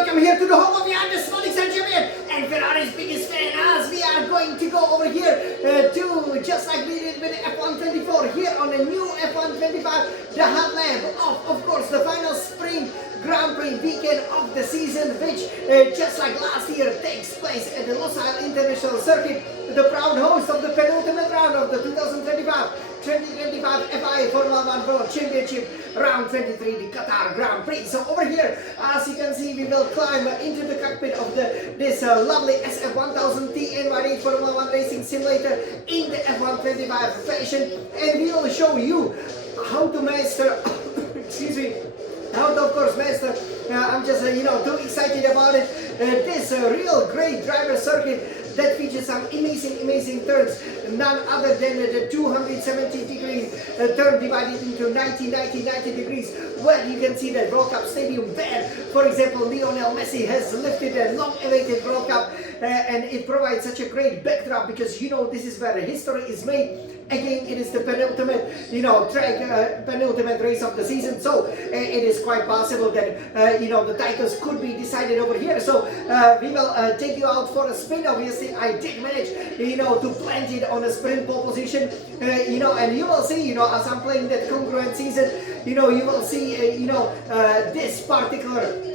welcome here to the home of the undisputed champion and Ferrari's biggest fan, as we are going to go over here to, just like we did with F124, here on the new F125, the hot lap of course, the final sprint Grand Prix weekend of the season, which just like last year takes place at the Losail International Circuit, the proud host of the penultimate round of the 2025 FIA Formula 1 World Championship round 23, the Qatar Grand Prix. So over here, as you can see, we will climb into the cockpit of this lovely SF1000T NY8 Formula 1 racing simulator in the F125 fashion, and we will show you how to master excuse me, how to of course master, I'm just too excited about it, this real great driver circuit that features some amazing turns, none other than the 270 degree turn divided into 90 degrees, where you can see that World Cup Stadium where, for example, Lionel Messi has lifted a long-awaited World Cup, and it provides such a great backdrop because this is where history is made. Again, it is the penultimate, penultimate race of the season, so it is quite possible that, the titles could be decided over here. So we will take you out for a sprint. Obviously, I did manage, to plant it on a sprint pole position, and you will see, as I'm playing that congruent season, you will see, this particular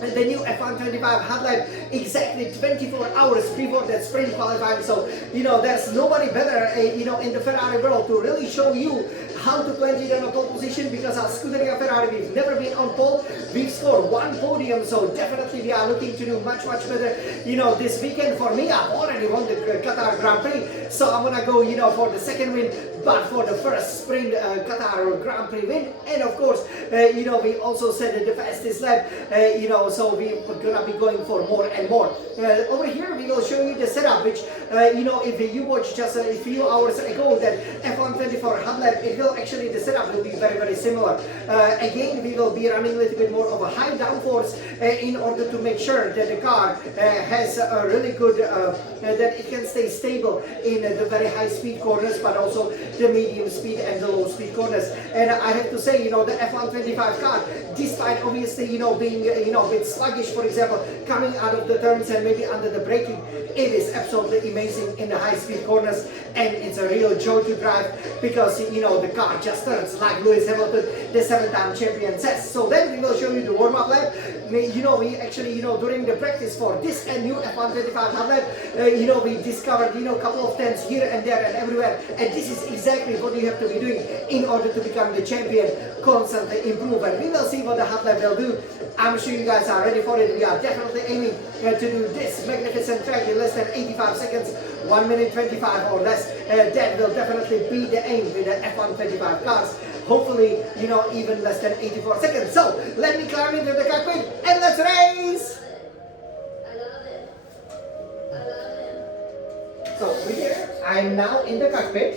the new F125 hot lap exactly 24 hours before that sprint qualifying. So there's nobody better in the Ferrari world to really show you how to plant it on a pole position, because as Scuderia Ferrari we've never been on pole. We've scored one podium, so definitely we are looking to do much better this weekend. For me, I've already won the Qatar Grand Prix, so I'm gonna go for the second win, but for the first sprint Qatar Grand Prix win. And of course we also said the fastest lap, so we're gonna be going for more and more. Over here we will show you the setup, which if you watched just a few hours ago that F124 hot lap, it will actually, the setup will be very similar. Again, we will be running a little bit more of a high downforce in order to make sure that the car has a really good, that it can stay stable in the very high speed corners, but also the medium speed and the low speed corners. And I have to say, the F125 car, despite obviously being a bit sluggish, for example, coming out of the turns and maybe under the braking, it is absolutely amazing in the high speed corners, and it's a real joy to drive because the car just turns like Lewis Hamilton, the 7-time champion, says. So then we will show you the warm-up lap. We actually during the practice for this and new F125 hot lap, we discovered a couple of turns here and there and everywhere, and this is exactly what you have to be doing in order to become the champion, constantly improve. And we will see what the hot lap will do. I'm sure you guys are ready for it. We are definitely aiming to do this magnificent track in less than 85 seconds, 1 minute 25 or less. That will definitely be the aim with the F125 cars. Hopefully, even less than 84 seconds. So let me climb into the cockpit and let's race! So here, I'm now in the cockpit,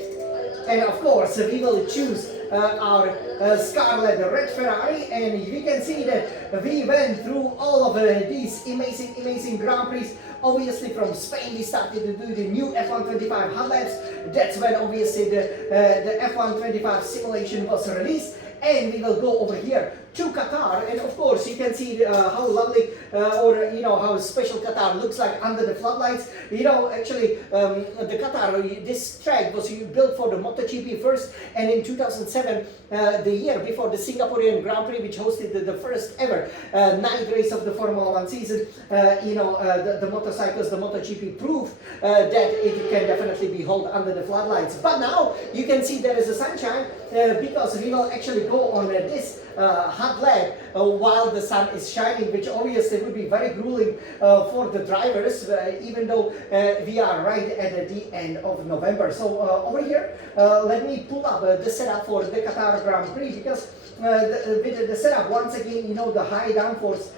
and of course we will choose our Scarlet Red Ferrari, and you can see that we went through all of these amazing Grand Prix. Obviously from Spain we started to do the new F125 hot laps. That's when obviously the F125 simulation was released, and we will go over here to Qatar, and of course you can see how lovely how special Qatar looks like under the floodlights. Actually the Qatar, this track was built for the MotoGP first, and in 2007, the year before the Singaporean Grand Prix, which hosted the first ever night race of the Formula 1 season, the motorcycles, the MotoGP proved that it can definitely be held under the floodlights. But now you can see there is a sunshine, because we will actually go on this hot lap while the sun is shining, which obviously would be very grueling for the drivers, even though we are right at the end of November. So over here, let me pull up the setup for the Qatar Grand Prix, because with the setup, once again, the high downforce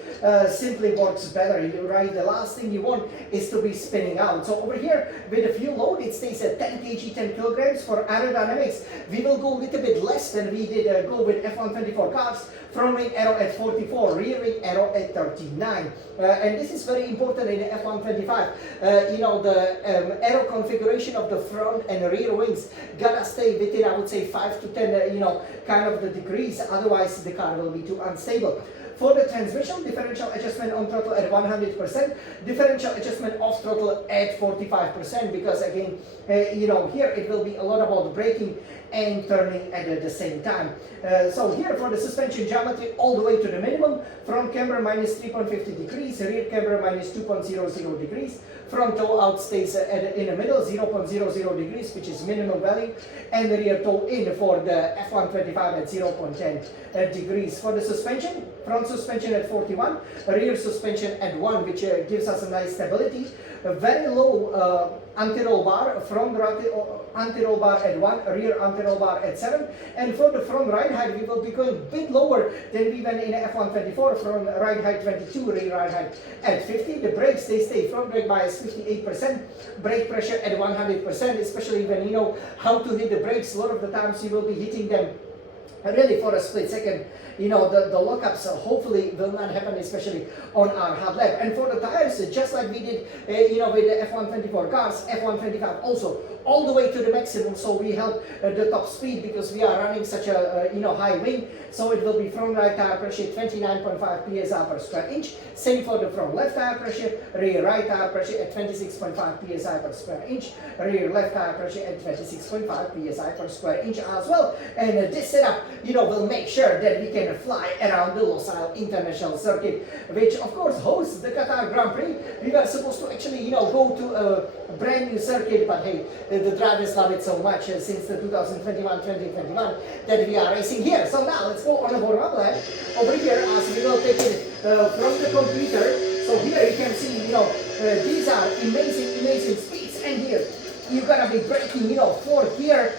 simply works better, right? The last thing you want is to be spinning out. So over here, with the fuel load, it stays at 10 kg, 10 kilograms. For aerodynamics, we will go a little bit less than we did go with F124 cars. Front wing arrow at 44, rear wing arrow at 39. And this is very important in the F125. The arrow configuration of the front and rear wings gotta stay within, I would say, 5 to 10, kind of the degrees. Otherwise, the car will be too unstable. For the transmission differential adjustment, adjustment on throttle at 100%, differential adjustment off throttle at 45%, because again, here it will be a lot about braking and turning at the same time. So here for the suspension geometry, all the way to the minimum, front camber minus 3.50 degrees, rear camber minus 2.00 degrees, front toe out stays in the middle, 0.00 degrees, which is minimum value, and the rear toe in for the F125 at 0.10 degrees. For the suspension, front suspension at 41, rear suspension at 1, which gives us a nice stability. A very low anti-roll bar, front anti-roll bar at 1, rear anti-roll bar at 7, and for the front ride height, we will be going a bit lower than we went in F124, front ride height 22, rear ride height at 50. The brakes, they stay front brake bias 58%, brake pressure at 100%, especially when you know how to hit the brakes. A lot of the times you will be hitting them really for a split second. The lockups hopefully will not happen, especially on our hard lap. And for the tires, just like we did, with the F124 cars, F125 also all the way to the maximum. So we held the top speed because we are running such a high wind. So it will be front right tire pressure 29.5 psi per square inch. Same for the front left tire pressure, rear right tire pressure at 26.5 psi per square inch, rear left tire pressure at 26.5 psi per square inch as well. And this setup, will make sure that we can fly around the Losail International Circuit, which of course hosts the Qatar Grand Prix. We were supposed to actually, go to a brand new circuit, but hey, the drivers love it so much since the 2021 that we are racing here. So now let's go on a warm-up lap over here as we will take it from the computer. So here you can see, these are amazing speeds, and here you're gonna be braking, fourth gear.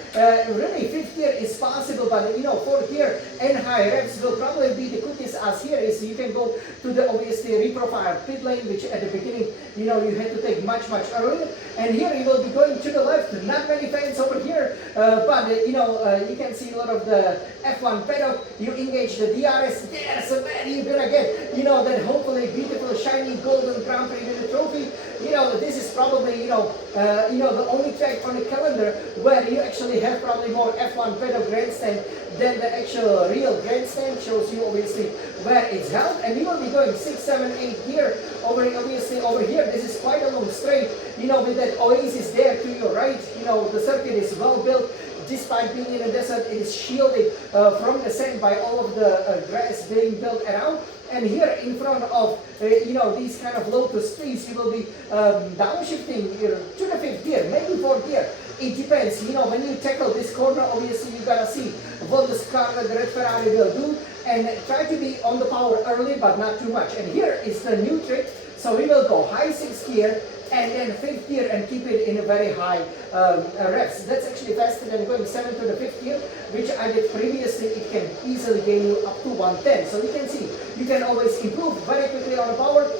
Really, fifth gear is possible, but fourth gear and high revs will probably be the quickest. As here is, you can go to the obviously reprofiled pit lane, which at the beginning, you had to take much earlier. And here you will be going to the left. Not many fans over here, but you can see a lot of the F1 paddock. You engage the DRS. There's where you're gonna get, that hopefully beautiful shiny golden Grand Prix with the trophy. This is probably the only track on the calendar where you actually have probably more F1 paddock grandstand than the actual real grandstand. Shows you obviously where it's held, and we will be going 6, 7, 8 gear over here. This is quite a long straight, with that oasis there to your right. The circuit is well built. Despite being in a desert, it is shielded from the sand by all of the grass being built around. And here in front of these kind of low to speeds, you will be downshifting to the fifth gear, maybe fourth gear. It depends. When you tackle this corner, obviously you're gonna see what the Scarlet Red Ferrari will do, and try to be on the power early, but not too much. And here is the new trick. So we will go high sixth gear and then fifth gear and keep it in a very high revs. That's actually faster than going 7 to the fifth gear, which I did previously. It can easily gain you up to 110. So you can see, you can always improve very quickly on the power.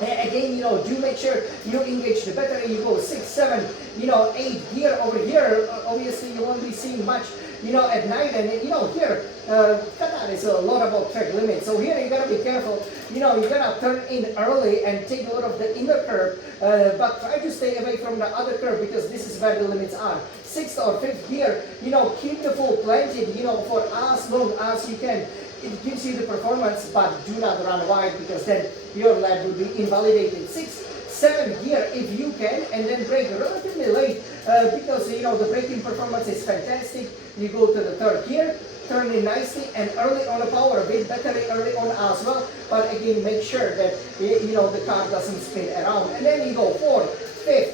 And again, do make sure you engage the battery. You go 6, 7, 8 gear over here. Obviously, you won't be seeing much, at night. And here, Qatar is a lot about track limit. So here you gotta be careful. You gotta turn in early and take a lot of the inner curve, but try to stay away from the other curve because this is where the limits are. 6th or 5th gear, keep the full planted, for as long as you can. It gives you the performance, but do not run wide because then your lap will be invalidated. 6th, 7th gear if you can, and then brake relatively late because the braking performance is fantastic. You go to the 3rd gear, turn in nicely and early on the power, with battery early on as well. But again, make sure that the car doesn't spin around. And then you go 4th, 5th,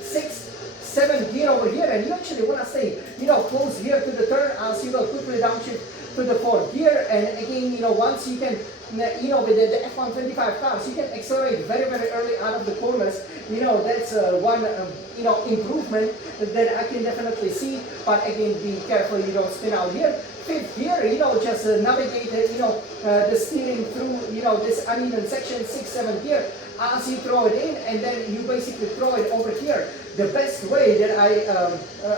6th, 7th gear over here, and you actually want to stay close here to the turn as you will quickly downshift to the 4th gear. And again, once you can, with the F125 cars, you can accelerate very early out of the corners. That's one improvement that I can definitely see. But again, be careful you don't spin out here. 5th gear, just navigate the steering through this uneven section. 6th, 7th gear as you throw it in, and then you basically throw it over here. The best way that I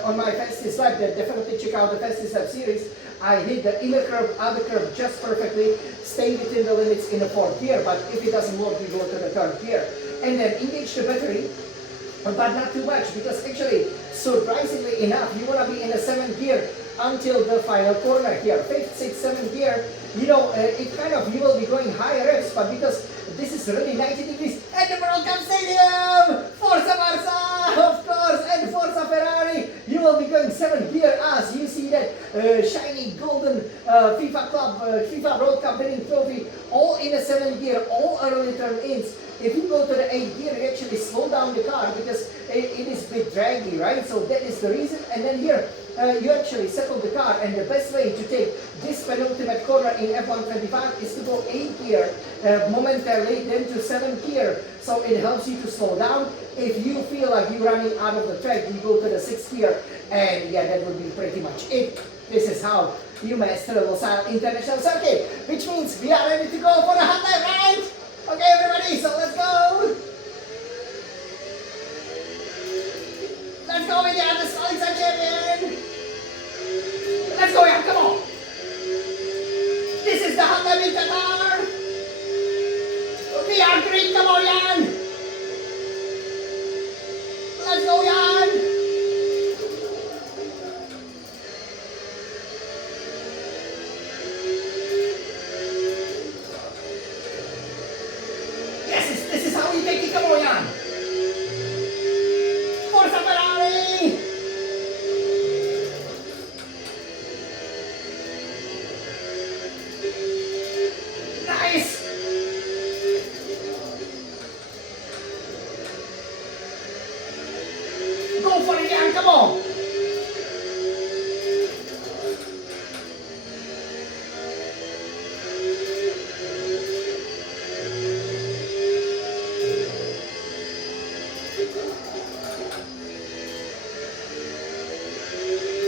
on my fastest lap, that definitely check out the fastest lap series, I hit the inner curve, outer curve just perfectly, stay within the limits in the 4th gear. But if it doesn't work, we go to the 3rd gear and then engage the battery, but not too much, because actually, surprisingly enough, you want to be in the 7th gear until the final corner here. 5th, 6th, 7th gear, it kind of, you will be going higher revs, but because this turns really 90 degrees, and the World Cup Stadium! Forza Barca, of course, and Forza Ferrari. You will be going 7th gear as you see that shiny golden FIFA World Cup winning trophy, all in a 7th gear, all early turn-ins. If you go to the 8th gear, you actually slow down the car because it is a bit draggy, right? So that is the reason. And then here, you actually settle the car, and the best way to take this penultimate corner in F125 is to go 8th gear momentarily, then to 7th gear. So it helps you to slow down. If you feel like you're running out of the track, you go to the 6th gear, and yeah, that would be pretty much it. This is how you master the Lausanne International Circuit, which means we are ready to go for a hot lap, right? Okay, everybody, so let's go! Let's go with the Undisputed champion! Let's go, Jan, come on! This is the hot lap in Qatar! We are green, come on, Jan! Let's go, Jan! This is how you take it, come on, Jan! Forza Ferrari! Nice! Go for it, Jan, come on!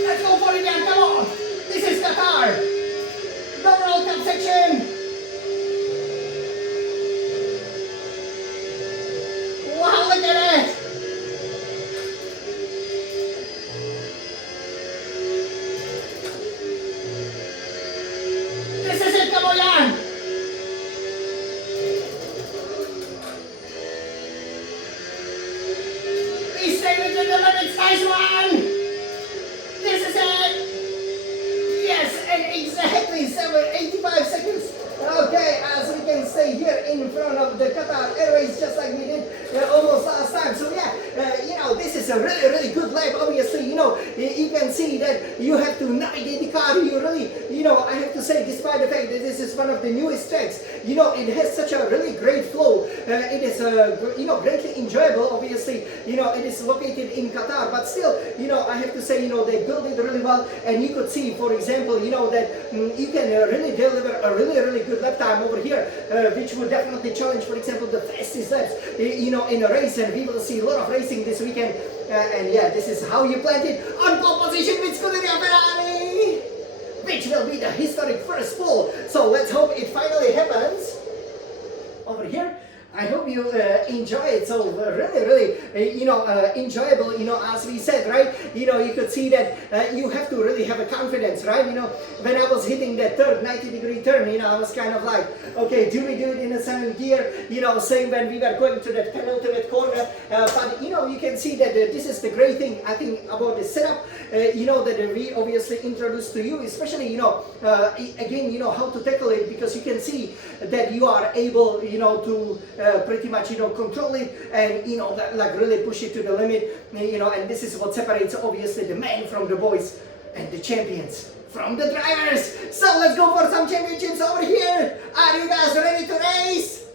Let's go for it, Jan, come on! This is Qatar! The World Cup section! Wow, look at it! This is it, come on, Jan! We stay within the limits, nice one! This is it! Yes, and exactly 85 seconds. Okay, as we can stay here in front of the Qatar Airways just like we did almost last time. So yeah, this is a really good lap. Obviously, you can see that you have to navigate the car. You really, I have to say, despite the fact that this is one of the newest tracks, it has such a really great flow. It is, greatly enjoyable. Obviously, it is located in Qatar, but still, I have to say, they built it really well, and you could see, for example, that you can really deliver a really good lap time over here, which would definitely challenge, for example, the fastest laps, in a race, and we will see a lot of racing this weekend. And yeah, this is how you plant it on pole position with Scuderia Ferrari, which will be the historic first pole. So let's hope it finally happens over here. I hope you enjoy it. So really, enjoyable. As we said, right? You could see that you have to really have a confidence, right? When I was hitting that third 90-degree turn, I was kind of like, okay, do we do it in a 7th gear? Same when we were going to that penultimate corner. But you can see that this is the great thing I think about the setup. That we obviously introduced to you, especially again, how to tackle it, because you can see that you are able, to pretty much control it, and like really push it to the limit, and this is what separates obviously the men from the boys, and the champions from the drivers. So let's go for some championships over here. Are you guys ready to race?